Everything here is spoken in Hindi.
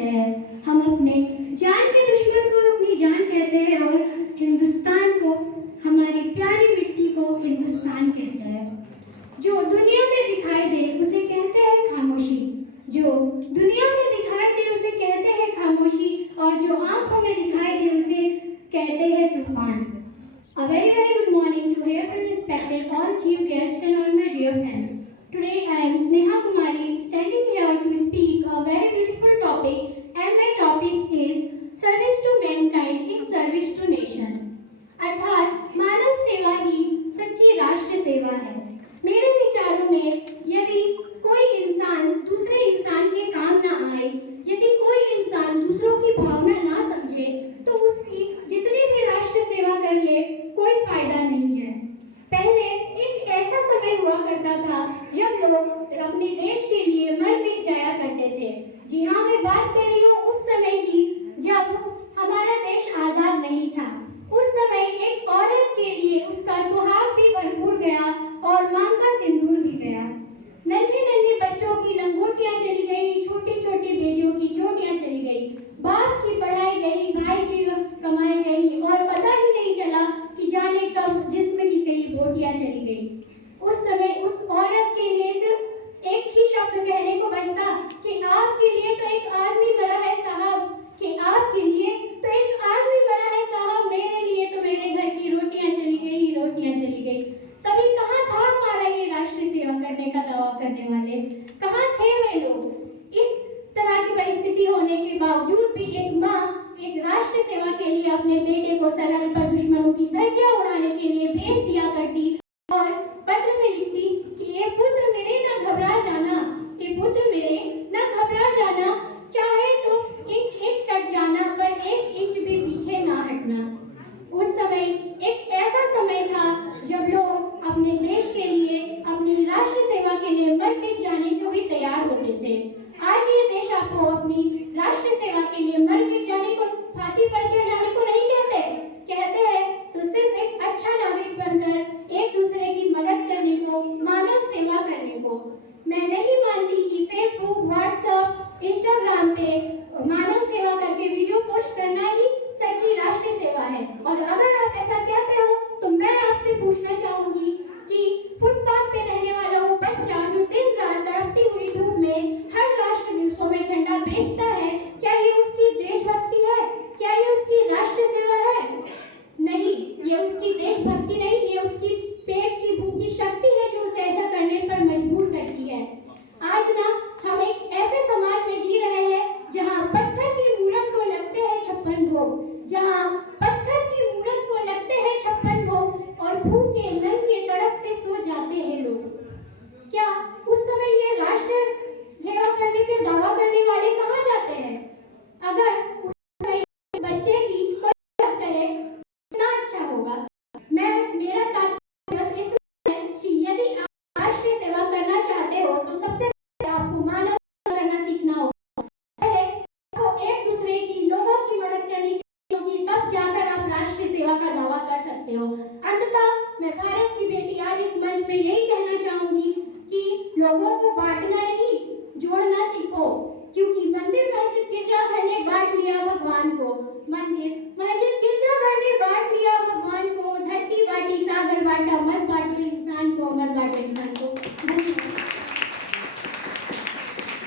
कहते हैं, हम अपने जान के दुश्मन को अपनी जान कहते हैं और हिंदुस्तान को, हमारी प्यारी मिट्टी को हिंदुस्तान कहते हैं। जो दुनिया में दिखाई दे उसे कहते हैं खामोशी, जो दुनिया में दिखाई दे उसे कहते हैं खामोशी, और जो आंखों में दिखाई दे उसे कहते हैं तूफान। A very good morning to every respected all chief guests and all my dear friends. Today I am Sneha Kumari standing here to speak a very beautiful topic, and my topic is service to mankind is service to nation. अर्थात मानव सेवा ही सच्ची राष्ट्र सेवा है। मेरे विचारों में यदि कोई इंसान दूसरे इंसान के काम ना आए, यदि कोई इंसान दूसरों की भावना ना समझे, तो उसकी जितनी भी राष्ट्र सेवा कर ले कोई फायदा नहीं है। पहले एक ऐसा समय हुआ करता था जब लोग अपने देश के लिए मर मिट जाया करते थे। जी हाँ, मैं बात कर रही हूँ उस समय की जब हमारा देश आजाद नहीं था। उस समय एक औरत के लिए उसका सुहाग भी भरपूर गया और मांग का सिंदूर भी गया। नन्हे नन्हे बच्चों की लंगोटियां चली गई, छोटी छोटी बेटियों की चोटियां चली गई, बाप की पढ़ाई गई, भाई की कमाई गई, और पता ही नहीं चला कि जाने कब जिस्म की कई बोटियां चली गई। उस समय उस औरत के लिए सिर्फ एक ही शब्द कहने को बचता कि आपके लिए तो एक आदमी मरा है साहब, कि आपके लिए तो एक आदमी मरा है साहब, मेरे लिए तो मेरे घर की रोटियां चली गई, रोटियां चली गई। तभी कहाँ था हमारा ये राष्ट्र सेवा करने का दावा करने वाले, कहाँ थे वे लोग? इस तरह की परिस्थिति होने के बावजूद भी एक माँ एक राष्ट्र सेवा के लिए अपने बेटे को सरहद पर दुश्मनों की धज्जियां उड़ाने के लिए भेज दिया करती और पत्र में लिखती कि ये पुत्र मेरे ना घबरा जाना, ये पुत्र मेरे ना घबरा जाना, चाहे तो इंच इंच कट जाना पर एक इंच भी पीछे ना हटना। उस समय एक ऐसा समय था जब लोग अपने देश के लिए, अपनी राष्ट्र सेवा के लिए मर मिट जाने को भी तैयार होते थे। आज ये देश आपको अपनी राष्ट्र सेवा के लिए मर मिट जाने को, फांसी पर चढ़ जाने को नहीं कहते हैं तो सिर्फ एक अच्छा नागरिक बनकर एक दूसरे की मदद करने को, मानव सेवा करने को। मैं नहीं मानती कि फेसबुक, व्हाट्सएप, इंस्टाग्राम पे मानव सेवा करके वीडियो पोस्ट करना ही सच्ची राष्ट्र सेवा है। और अगर आप ऐसा कहते हो तो मैं आपसे पूछना चाहूंगी कि फुटपाथ पे रहने वाला वो बच्चा जो दिन रात तड़पती हुई धूप में हर राष्ट्र दिवसों में झंडा बेचता है, क्या ये उसकी देशभक्ति है? क्या ये उसकी राष्ट्र सेवा है? नहीं, ये उसकी देशभक्ति नहीं, ये उसकी पेट की भूख की शक्ति है जो उसे ऐसा करने पर मजबूर करती है। आज ना हम एक ऐसे समाज में जी रहे हैं जहाँ पत्थर की मूरत को लगते हैं 56 भोग, जहाँ पत्थर की मूरत को लगते हैं 56 भोग और भूखे नंगे तड़पते सो जाते हैं लोग। क्या उस समय ये राष्ट्र सेवा करने के दावा करने वाले कहाँ जाते हैं? अगर उस समय बच्चे की कोई मदद करे कितना अच्छा होगा। मेरा तात्पर्य बस इतना है कि यदि आप राष्ट्र सेवा करना चाहते हो तो सबसे पहले आपको मानव सेवा करना सीखना होगा। पहले आपको एक दूसरे की, लोगों की मदद करनी सीखनी होगी, तब जाकर आप राष्ट्र सेवा का दावा कर सकते हो। अंततः मैं भारत की बेटी आज इस मंच में यही कहना चाहूंगी कि लोगों को बांटना नहीं, जोड़ना सीखो, क्योंकि मंदिर मस्जिद गिरजाघर ने बांट लिया भगवान को, मंदिर मस्जिद गिरजाघर ने बांट लिया भगवान को, धरती बांटी सागर बांटा, मत बांटो इंसान को, मत बांटो इंसान को। धन्यवाद।